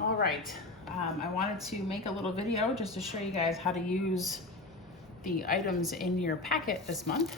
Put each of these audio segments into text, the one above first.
All right, I wanted to make a little video just to show you guys how to use the items in your packet this month.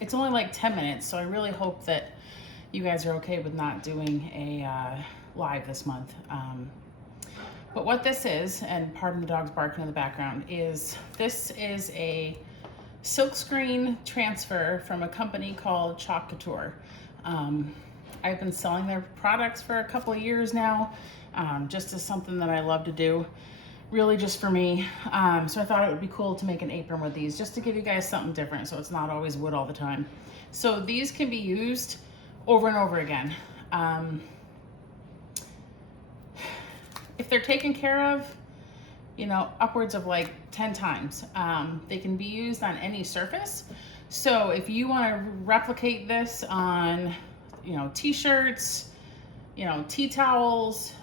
It's only like 10 minutes, so I really hope that you guys are okay with not doing a live this month. But what this is, and pardon the dogs barking in the background, this is a silkscreen transfer from a company called Chalk Couture. I've been selling their products for a couple of years now, just as something that I love to do, really just for me. So I thought it would be cool to make an apron with these, just to give you guys something different so it's not always wood all the time. So these can be used over and over again. If they're taken care of, you know, upwards of like 10 times. They can be used on any surface. So if you want to replicate this on, you know, t-shirts, you know, tea towels,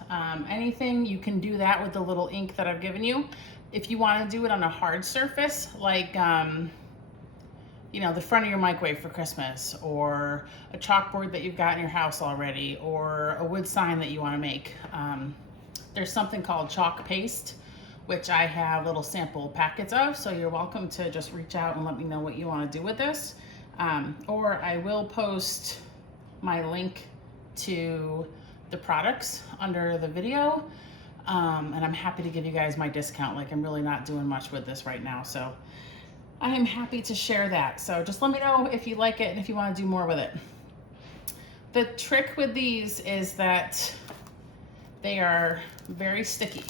anything, you can do that with the little ink that I've given you. If you want to do it on a hard surface, like, you know, the front of your microwave for Christmas, or a chalkboard that you've got in your house already, or a wood sign that you want to make, there's something called chalk paste, which I have little sample packets of, so you're welcome to just reach out and let me know what you want to do with this. Or I will post my link to the products under the video, and I'm happy to give you guys my discount. Like, I'm really not doing much with this right now, so I am happy to share that. So just let me know if you like it and if you want to do more with it. The trick with these is that they are very sticky.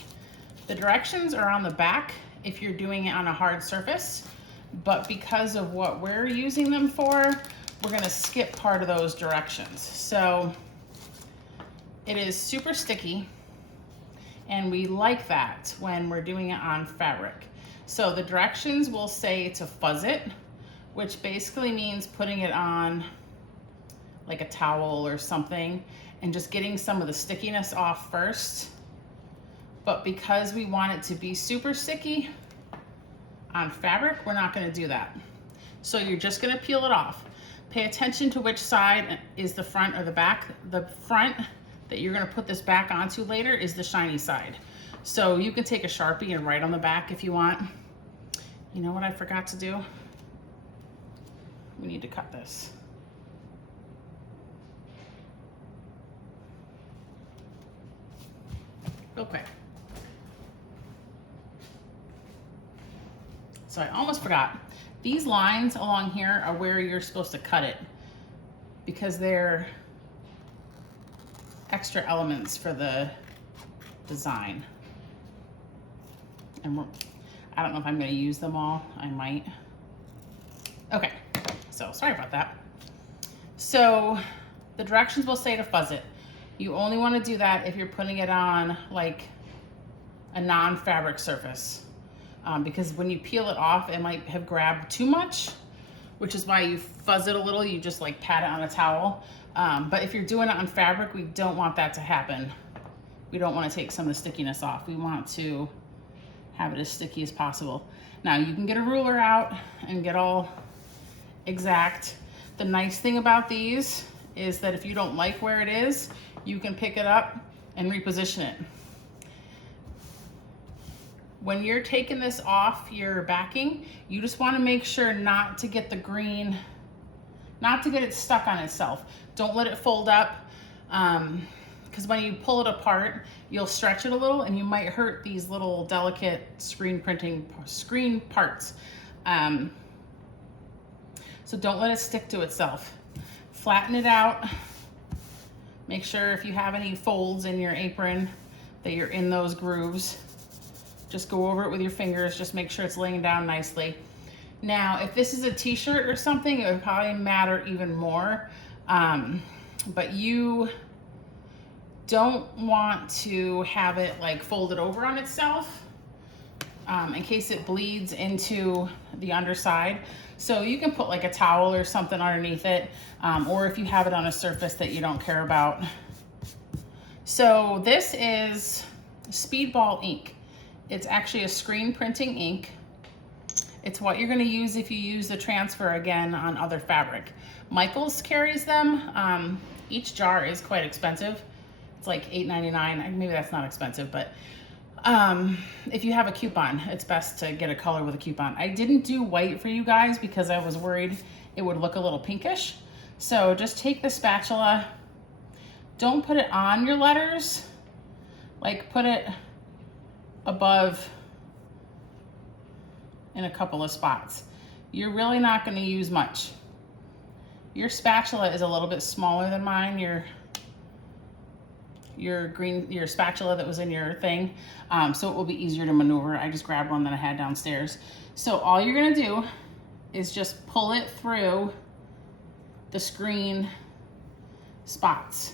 The directions are on the back if you're doing it on a hard surface, but because of what we're using them for, we're gonna skip part of those directions. So it is super sticky, and we like that when we're doing it on fabric. So the directions will say to fuzz it, which basically means putting it on like a towel or something and just getting some of the stickiness off first. But because we want it to be super sticky on fabric, we're not gonna do that. So you're just gonna peel it off. Pay attention to which side is the front or the back. The front that you're gonna put this back onto later is the shiny side. So you can take a Sharpie and write on the back if you want. You know what I forgot to do? We need to cut this. Real quick. So I almost forgot. These lines along here are where you're supposed to cut it, because they're extra elements for the design. And I don't know if I'm going to use them all. I might. Okay, so sorry about that. So the directions will say to fuzz it. You only want to do that if you're putting it on like a non-fabric surface. Because when you peel it off, it might have grabbed too much, which is why you fuzz it a little. You just like pat it on a towel. But if you're doing it on fabric, we don't want that to happen. We don't want to take some of the stickiness off. We want to have it as sticky as possible. Now you can get a ruler out and get all exact. The nice thing about these is that if you don't like where it is, you can pick it up and reposition it. When you're taking this off your backing, you just want to make sure not to get the green, not to get it stuck on itself. Don't let it fold up, because when you pull it apart, you'll stretch it a little and you might hurt these little delicate screen parts. So don't let it stick to itself. Flatten it out. Make sure if you have any folds in your apron that you're in those grooves. Just go over it with your fingers. Just make sure it's laying down nicely. Now, if this is a t-shirt or something, it would probably matter even more. But you don't want to have it like folded over on itself in case it bleeds into the underside. So you can put like a towel or something underneath it, or if you have it on a surface that you don't care about. So this is Speedball ink. It's actually a screen printing ink. It's what you're gonna use if you use the transfer again on other fabric. Michaels carries them. Each jar is quite expensive. It's like $8.99. Maybe that's not expensive, but if you have a coupon, it's best to get a color with a coupon. I didn't do white for you guys because I was worried it would look a little pinkish. So just take the spatula, don't put it on your letters, like put it above in a couple of spots. You're really not going to use much. Your spatula is a little bit smaller than mine. Your spatula that was in your thing, so it will be easier to maneuver. I just grabbed one that I had downstairs. So all you're gonna do is just pull it through the screen spots.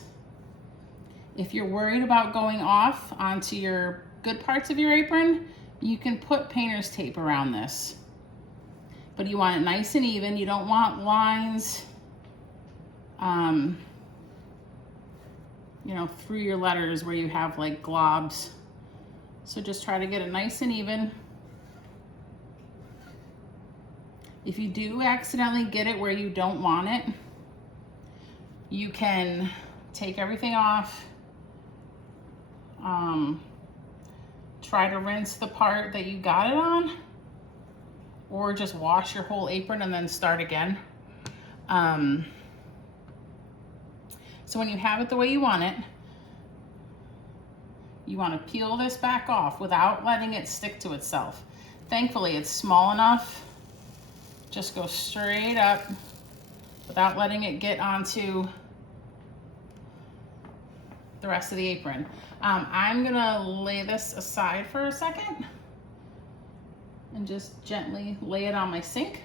If you're worried about going off onto your good parts of your apron, you can put painter's tape around this. But you want it nice and even. You don't want lines you know, through your letters where you have like globs. So just try to get it nice and even. If you do accidentally get it where you don't want it, you can take everything off. Try to rinse the part that you got it on, or just wash your whole apron and then start again. So when you have it the way you want it, you want to peel this back off without letting it stick to itself. Thankfully, it's small enough. Just go straight up without letting it get onto the rest of the apron. I'm gonna lay this aside for a second and just gently lay it on my sink.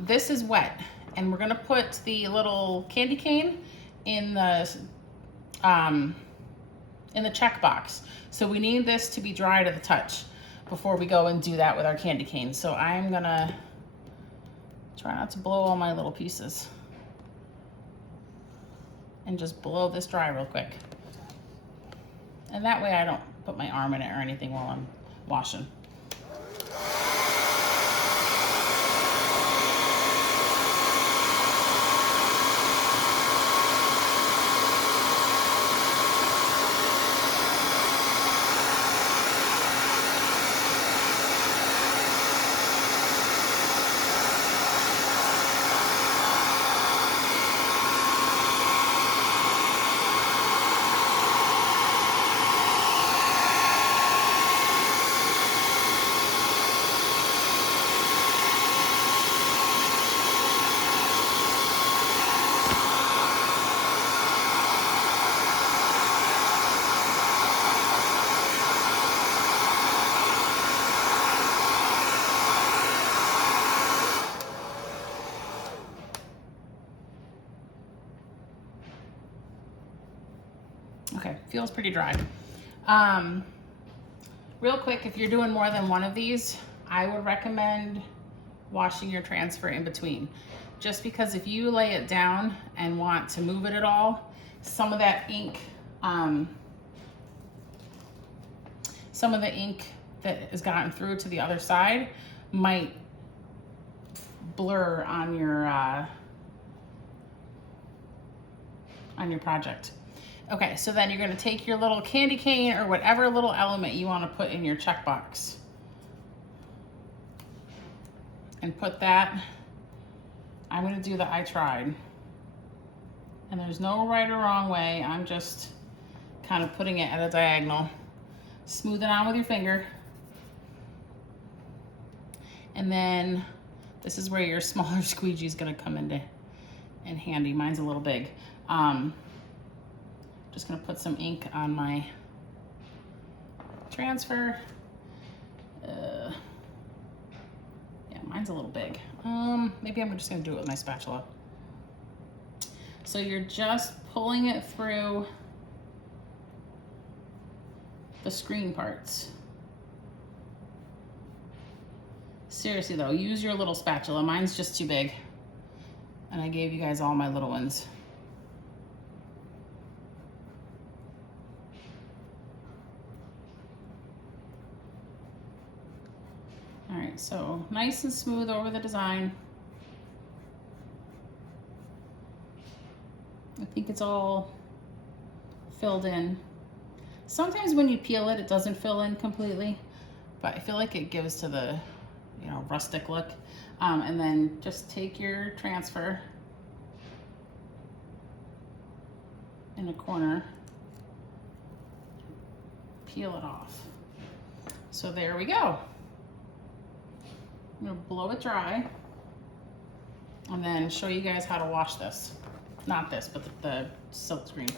This is wet, and we're gonna put the little candy cane in the check box. So we need this to be dry to the touch before we go and do that with our candy cane. So I'm gonna try not to blow all my little pieces and just blow this dry real quick. And that way I don't put my arm in it or anything while I'm washing. Okay, feels pretty dry. Real quick, if you're doing more than one of these, I would recommend washing your transfer in between. Just because if you lay it down and want to move it at all, some of that ink, some of the ink that has gotten through to the other side might blur on your project. Okay, so then you're gonna take your little candy cane or whatever little element you wanna put in your checkbox and put that. I'm gonna do the I tried. And there's no right or wrong way. I'm just kind of putting it at a diagonal. Smooth it on with your finger. And then this is where your smaller squeegee is gonna come in handy. Mine's a little big. Just gonna put some ink on my transfer. Yeah, mine's a little big. Maybe I'm just gonna do it with my spatula. So you're just pulling it through the screen parts. Seriously though, use your little spatula. Mine's just too big. And I gave you guys all my little ones. All right, so nice and smooth over the design. I think it's all filled in. Sometimes when you peel it, it doesn't fill in completely, but I feel like it gives to the, you know, rustic look. And then just take your transfer in a corner, peel it off. So there we go. I'm gonna blow it dry and then show you guys how to wash this. Not this, but the silk screen.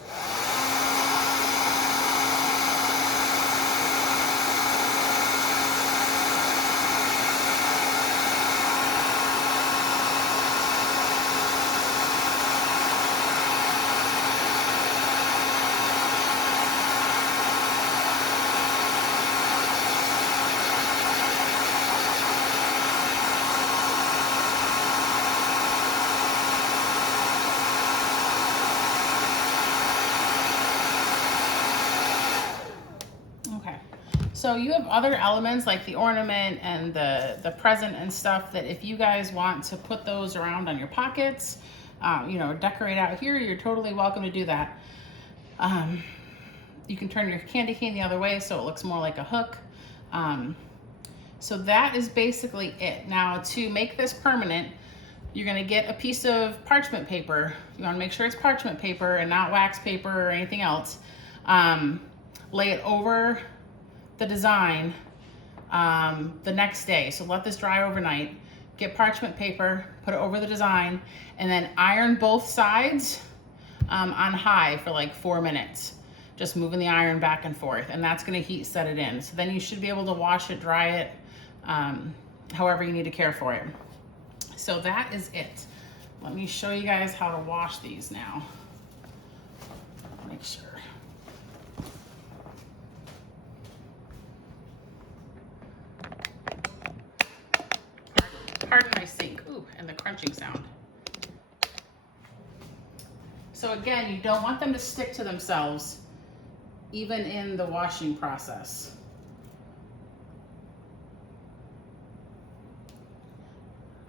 So you have other elements like the ornament and the present and stuff that if you guys want to put those around on your pockets, you know, decorate out here, you're totally welcome to do that. You can turn your candy cane the other way so it looks more like a hook. So that is basically it. Now to make this permanent, you're gonna get a piece of parchment paper. You wanna make sure it's parchment paper and not wax paper or anything else. Lay it over the design the next day. So let this dry overnight. Get parchment paper, put it over the design, and then iron both sides on high for like 4 minutes. Just moving the iron back and forth, and that's gonna heat set it in. So then you should be able to wash it, dry it, however you need to care for it. So that is it. Let me show you guys how to wash these now. Make sure. Pardon my sink. Ooh, and the crunching sound. So again, you don't want them to stick to themselves even in the washing process.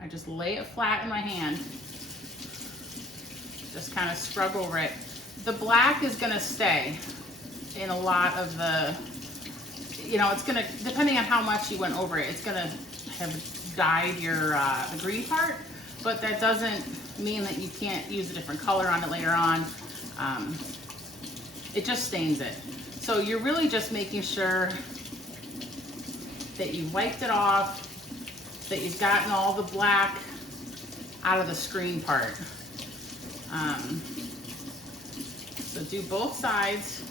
I just lay it flat in my hand. Just kind of scrub over it. The black is gonna stay in a lot of the, you know, it's gonna, depending on how much you went over it, it's gonna have dyed your the green part, but that doesn't mean that you can't use a different color on it later on. It just stains it. So you're really just making sure that you wiped it off, that you've gotten all the black out of the screen part. So do both sides.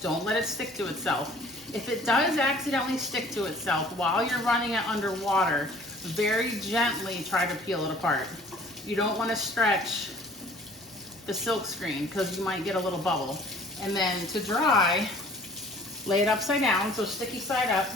Don't let it stick to itself. If it does accidentally stick to itself while you're running it underwater, very gently try to peel it apart. You don't want to stretch the silk screen because you might get a little bubble. And then to dry, lay it upside down, so sticky side up.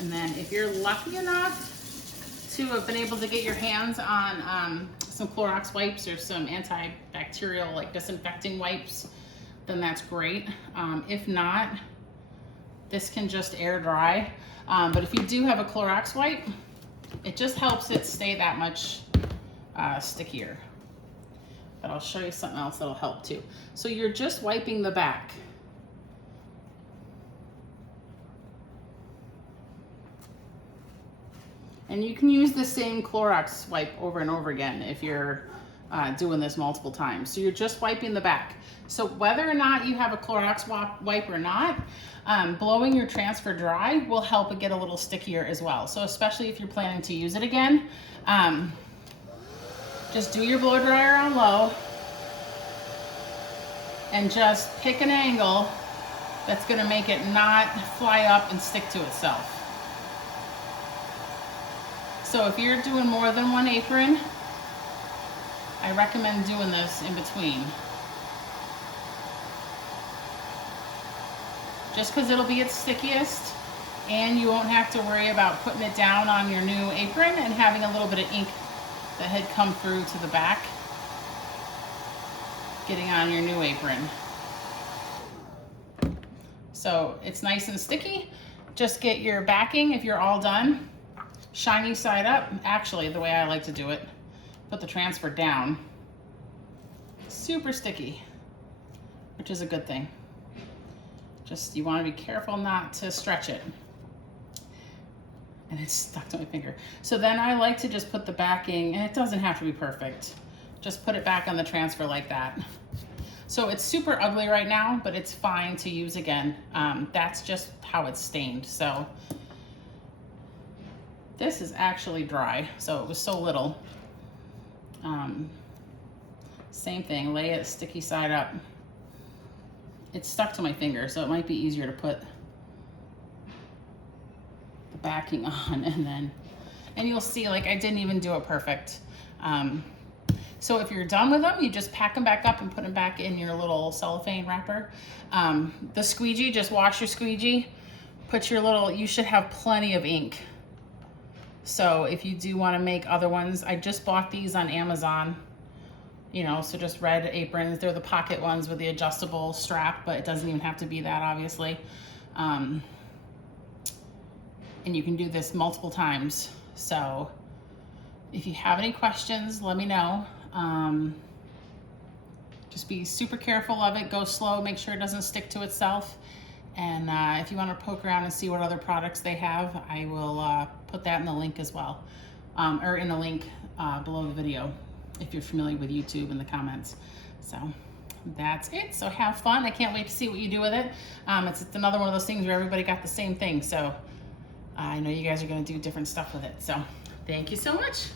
And then if you're lucky enough to have been able to get your hands on some Clorox wipes or some antibacterial, like disinfecting wipes, then that's great. If not, this can just air dry. But if you do have a Clorox wipe, it just helps it stay that much stickier. But I'll show you something else that'll help too. So you're just wiping the back. And you can use the same Clorox wipe over and over again if you're doing this multiple times. So you're just wiping the back. So whether or not you have a Clorox wipe or not, blowing your transfer dry will help it get a little stickier as well. So especially if you're planning to use it again, just do your blow dryer on low and just pick an angle that's gonna make it not fly up and stick to itself. So if you're doing more than one apron, I recommend doing this in between. Just because it'll be its stickiest and you won't have to worry about putting it down on your new apron and having a little bit of ink that had come through to the back. getting on your new apron. So it's nice and sticky. Just get your backing if you're all done. Shiny side up. Actually, the way I like to do it, put the transfer down. Super sticky, which is a good thing. Just, you want to be careful not to stretch it. And it's stuck to my finger. So then I like to just put the backing, and it doesn't have to be perfect. Just put it back on the transfer like that. So it's super ugly right now, but it's fine to use again. That's just how it's stained. So this is actually dry, so it was so little. Same thing, lay it sticky side up. It's stuck to my finger, so it might be easier to put the backing on, and you'll see, like, I didn't even do it perfect. So if you're done with them, you just pack them back up and put them back in your little cellophane wrapper. The squeegee, just wash your squeegee, put your little, you should have plenty of ink. So if you do want to make other ones, I just bought these on Amazon, you know, so just red aprons. They're the pocket ones with the adjustable strap, but it doesn't even have to be that, obviously. And you can do this multiple times. So if you have any questions, let me know. Just be super careful of it, go slow, make sure it doesn't stick to itself. And if you want to poke around and see what other products they have, I will put that in the link as well, or in the link below the video, if you're familiar with YouTube, in the comments. So that's it. So have fun. I can't wait to see what you do with it. It's another one of those things where everybody got the same thing. So I know you guys are going to do different stuff with it. So thank you so much.